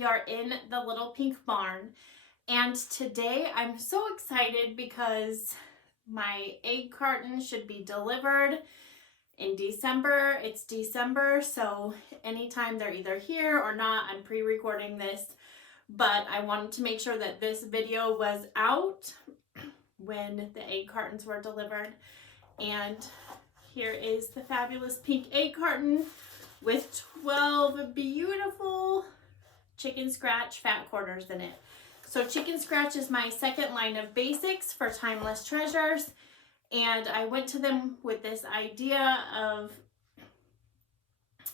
we are in the little pink barn, and today I'm so excited because my egg carton should be delivered in December. It's December, so anytime they're either here or not, I'm pre-recording this, but I wanted to make sure that this video was out when the egg cartons were delivered. And here is the fabulous pink egg carton with 12 beautiful chicken scratch fat quarters in it. So chicken scratch is my second line of basics for timeless treasures, and I went to them with this idea of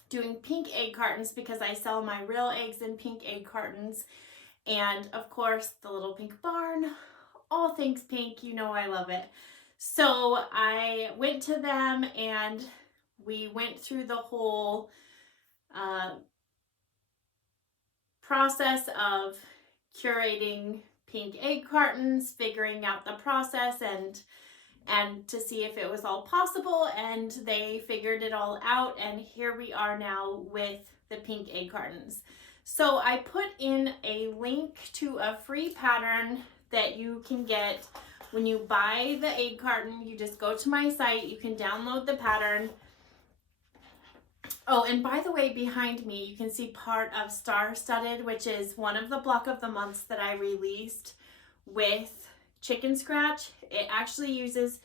doing pink egg cartons because I sell my real eggs in pink egg cartons, and of course the little pink barn, all things pink, you know I love it. So I went to them and we went through the whole process of curating pink egg cartons, figuring out the process and to see if it was all possible, and they figured it all out, and here we are now with the pink egg cartons. So I put in a link to a free pattern that you can get when you buy the egg carton. You just go to my site, you can download the pattern. Oh, and by the way, behind me, you can see part of Star Studded, which is one of the block of the months that I released with Chicken Scratch. It actually uses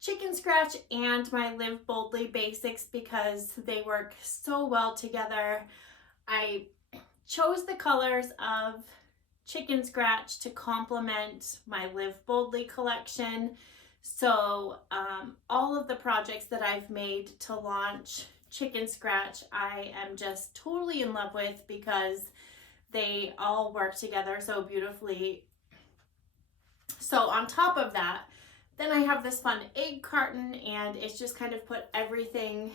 Chicken Scratch and my Live Boldly basics because they work so well together. I chose the colors of Chicken Scratch to complement my Live Boldly collection. So all of the projects that I've made to launch Chicken Scratch, I am just totally in love with because they all work together so beautifully. So on top of that, then I have this fun egg carton, and it's just kind of put everything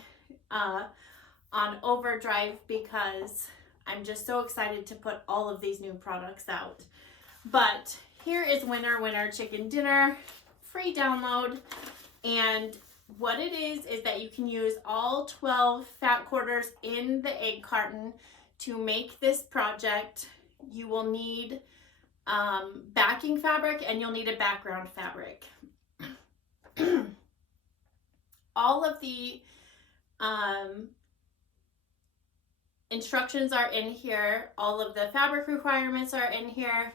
on overdrive because I'm just so excited to put all of these new products out. But here is Winner Winner Chicken Dinner, free download, and what it is that you can use all 12 fat quarters in the egg carton to make this project. You will need backing fabric and you'll need a background fabric. All of the instructions are in here. All of the fabric requirements are in here,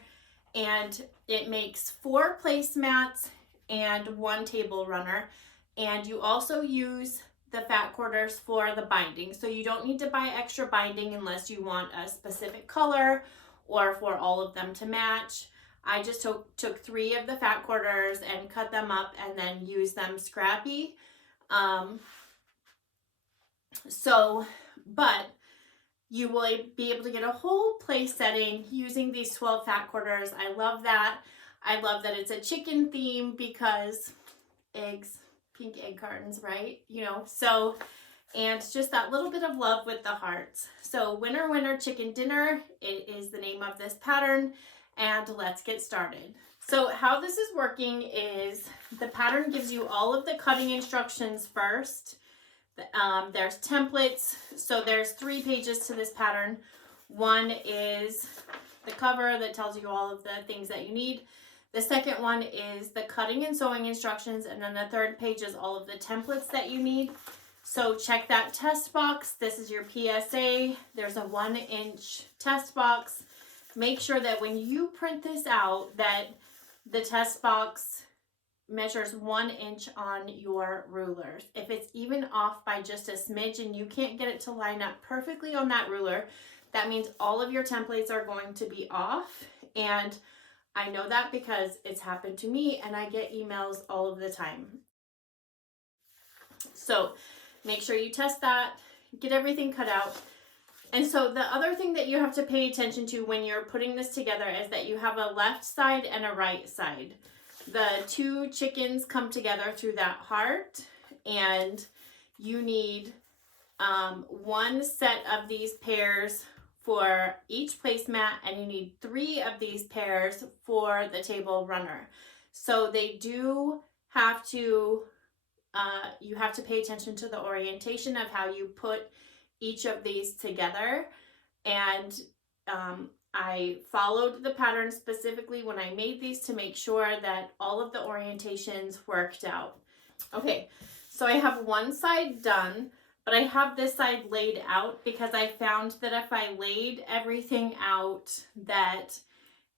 and it makes 4 placemats and 1 table runner. And you also use the fat quarters for the binding. So you don't need to buy extra binding unless you want a specific color or for all of them to match. I just took 3 of the fat quarters and cut them up and then used them scrappy. But you will be able to get a whole place setting using these 12 fat quarters. I love that. I love that it's a chicken theme because eggs, pink egg cartons, right? You know, so, and just that little bit of love with the hearts. So Winner Winner Chicken Dinner, it is the name of this pattern, and let's get started. So how this is working is the pattern gives you all of the cutting instructions first. There's templates, so there's 3 pages to this pattern. One is the cover that tells you all of the things that you need. The second one is the cutting and sewing instructions, and then the third page is all of the templates that you need. So check that test box. This is your PSA. There's a 1-inch test box. Make sure that when you print this out that the test box measures 1 inch on your rulers. If it's even off by just a smidge and you can't get it to line up perfectly on that ruler, that means all of your templates are going to be off. And I know that because it's happened to me and I get emails all of the time. So make sure you test that, get everything cut out. And so the other thing that you have to pay attention to when you're putting this together is that you have a left side and a right side. The 2 chickens come together through that heart, and you need 1 set of these pairs for each placemat, and you need 3 of these pairs for the table runner. So they do have to, you have to pay attention to the orientation of how you put each of these together. And I followed the pattern specifically when I made these to make sure that all of the orientations worked out. Okay, so I have one side done, but I have this side laid out because I found that if I laid everything out, that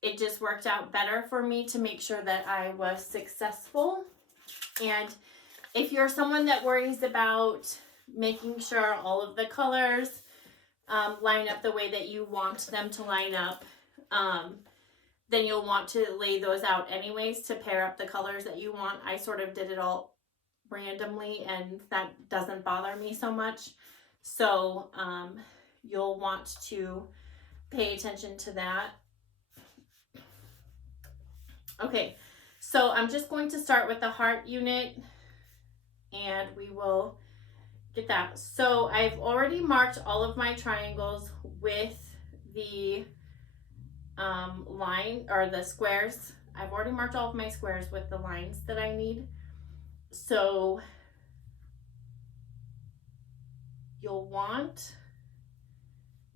it just worked out better for me to make sure that I was successful. And if you're someone that worries about making sure all of the colors line up the way that you want them to line up, then you'll want to lay those out anyways to pair up the colors that you want. I sort of did it all randomly and that doesn't bother me so much. So you'll want to pay attention to that. Okay, so I'm just going to start with the heart unit and we will get that. So I've already marked all of my triangles with the line or the squares. I've already marked all of my squares with the lines that I need. So you'll want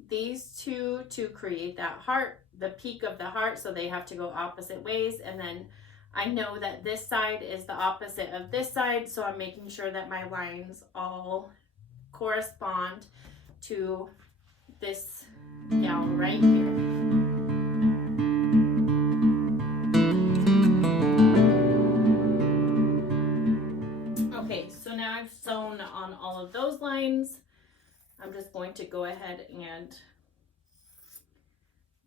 these two to create that heart, the peak of the heart, so they have to go opposite ways. And then I know that this side is the opposite of this side, so I'm making sure that my lines all correspond to this gal right here. Okay, so now I've sewn on all of those lines. I'm just going to go ahead and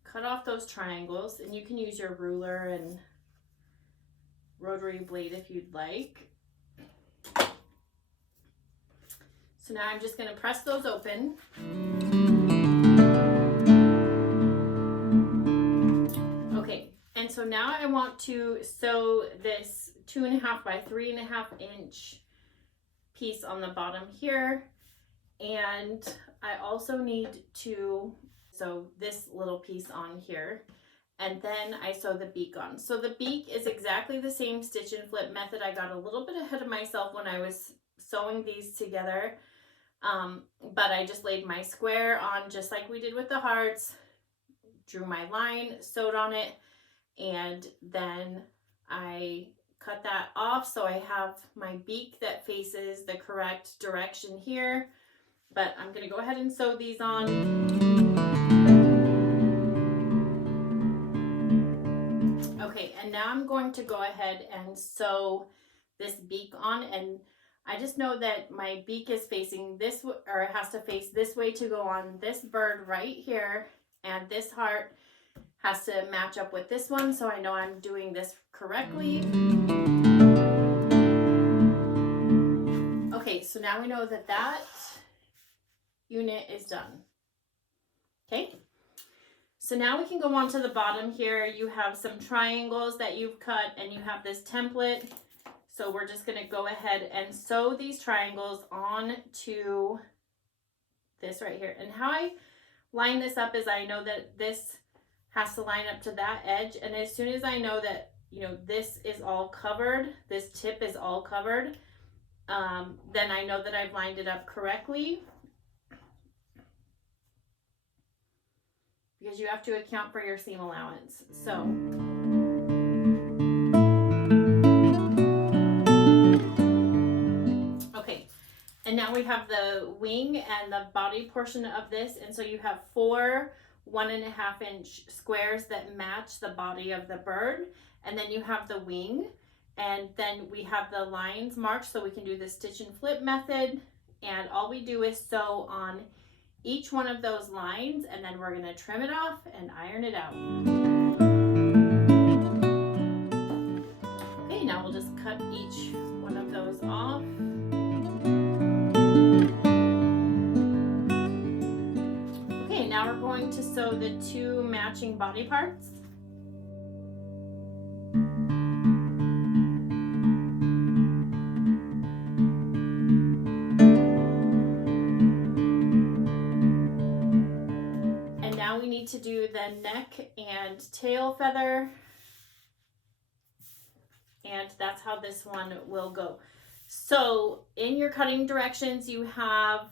cut off those triangles, and you can use your ruler and rotary blade if you'd like. So now I'm just going to press those open. Okay, and so now I want to sew this 2.5 by 3.5 inch piece on the bottom here. And I also need to sew this little piece on here, and then I sew the beak on. So the beak is exactly the same stitch and flip method. I got a little bit ahead of myself when I was sewing these together, but I just laid my square on just like we did with the hearts, drew my line, sewed on it, and then I cut that off so I have my beak that faces the correct direction here. But I'm going to go ahead and sew these on. Okay, and now I'm going to go ahead and sew this beak on, and I just know that my beak is facing this, or it has to face this way to go on this bird right here, and this heart has to match up with this one, so I know I'm doing this correctly. Okay, so now we know that that unit is done. Okay, so now we can go on to the bottom here. You have some triangles that you've cut and you have this template. So we're just going to go ahead and sew these triangles on to this right here. And how I line this up is I know that this has to line up to that edge, and as soon as I know that, you know, this is all covered, this tip is all covered, then I know that I've lined it up correctly. Because you have to account for your seam allowance. So okay, and now we have the wing and the body portion of this, and so you have 4 1.5 inch squares that match the body of the bird, and then you have the wing, and then we have the lines marked so we can do the stitch and flip method, and all we do is sew on each one of those lines, and then we're going to trim it off and iron it out. Okay, now we'll just cut each one of those off. Okay, now we're going to sew the 2 matching body parts. To do the neck and tail feather, and that's how this one will go. So in your cutting directions you have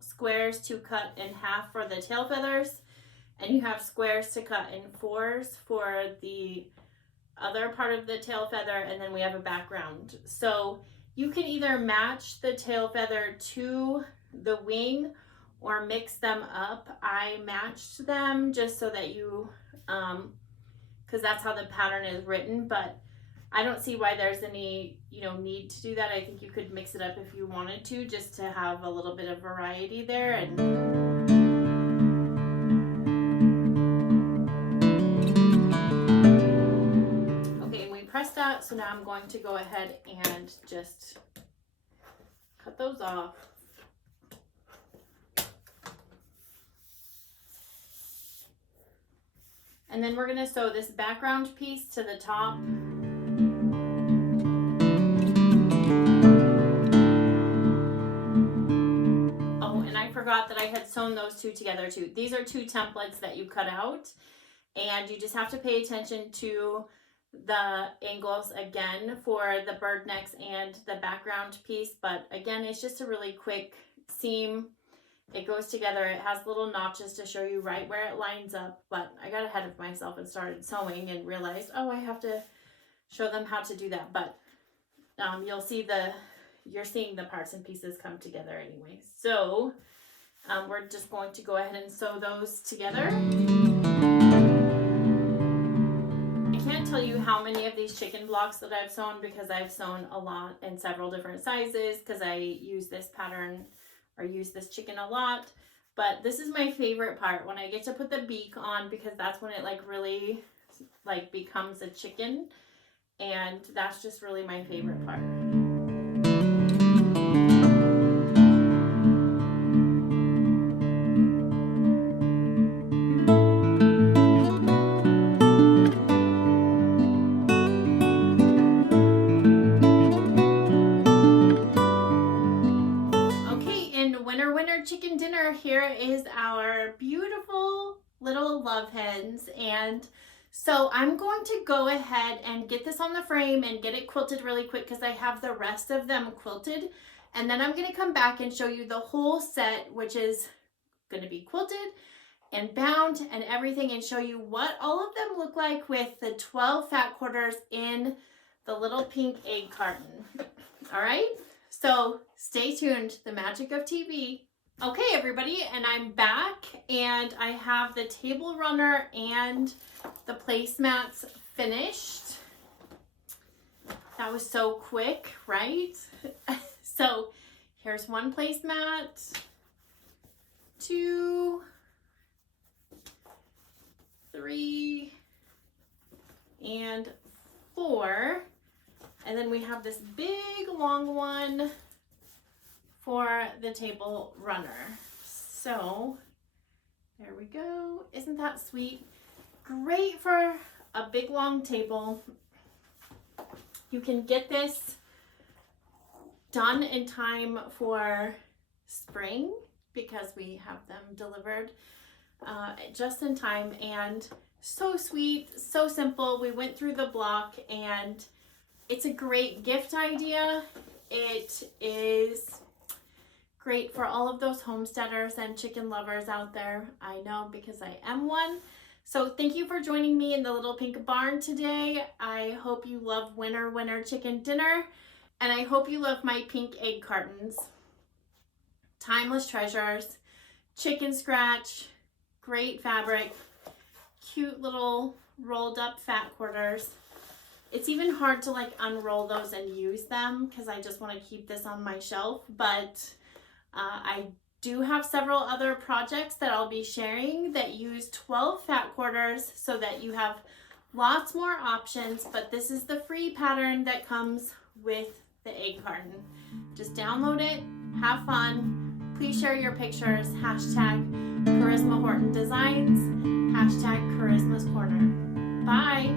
squares to cut in half for the tail feathers, And you have squares to cut in 4s for the other part of the tail feather, and then we have a background. So you can either match the tail feather to the wing or mix them up. I matched them just so that you, because that's how the pattern is written, but I don't see why there's any, need to do that. I think you could mix it up if you wanted to, just to have a little bit of variety there. And okay, we pressed that, so now I'm going to go ahead and just cut those off. And then we're going to sew this background piece to the top. Forgot that I had sewn those two together too. These are 2 templates that you cut out, and you just have to pay attention to the angles again for the bird necks and the background piece. But again, it's just a really quick seam. It goes together. It has little notches to show you right where it lines up, but I got ahead of myself and started sewing and realized, oh, I have to show them how to do that. But you'll see you're seeing the parts and pieces come together anyway. So we're just going to go ahead and sew those together. I can't tell you how many of these chicken blocks that I've sewn, because I've sewn a lot in several different sizes, because I use this pattern or use this chicken a lot. But this is my favorite part, when I get to put the beak on, because that's when it really becomes a chicken, and that's just really my favorite part. Chicken dinner. Here is our beautiful little love hens, and so I'm going to go ahead and get this on the frame and get it quilted really quick, because I have the rest of them quilted, and then I'm going to come back and show you the whole set, which is going to be quilted and bound and everything, and show you what all of them look like with the 12 fat quarters in the little pink egg carton. All right, so stay tuned. The magic of TV. Okay, everybody, and I'm back, and I have the table runner and the placemats finished. That was so quick, right? So here's one placemat, 2, 3, and 4. And then we have this big long one for the table runner. So there we go. Isn't that sweet? Great for a big long table. You can get this done in time for spring, because we have them delivered just in time, and so sweet, so simple. We went through the block, and it's a great gift idea. It is great for all of those homesteaders and chicken lovers out there. I know, because I am one. So thank you for joining me in the little pink barn today. I hope you love winter chicken dinner, and I hope you love my pink egg cartons. Timeless treasures, chicken scratch, great fabric, cute little rolled up fat quarters. It's even hard to unroll those and use them, because I just want to keep this on my shelf, but I do have several other projects that I'll be sharing that use 12 fat quarters, so that you have lots more options. But this is the free pattern that comes with the egg carton. Just download it, have fun. Please share your pictures, #Charisma Horton Designs, #Charisma's Corner. Bye.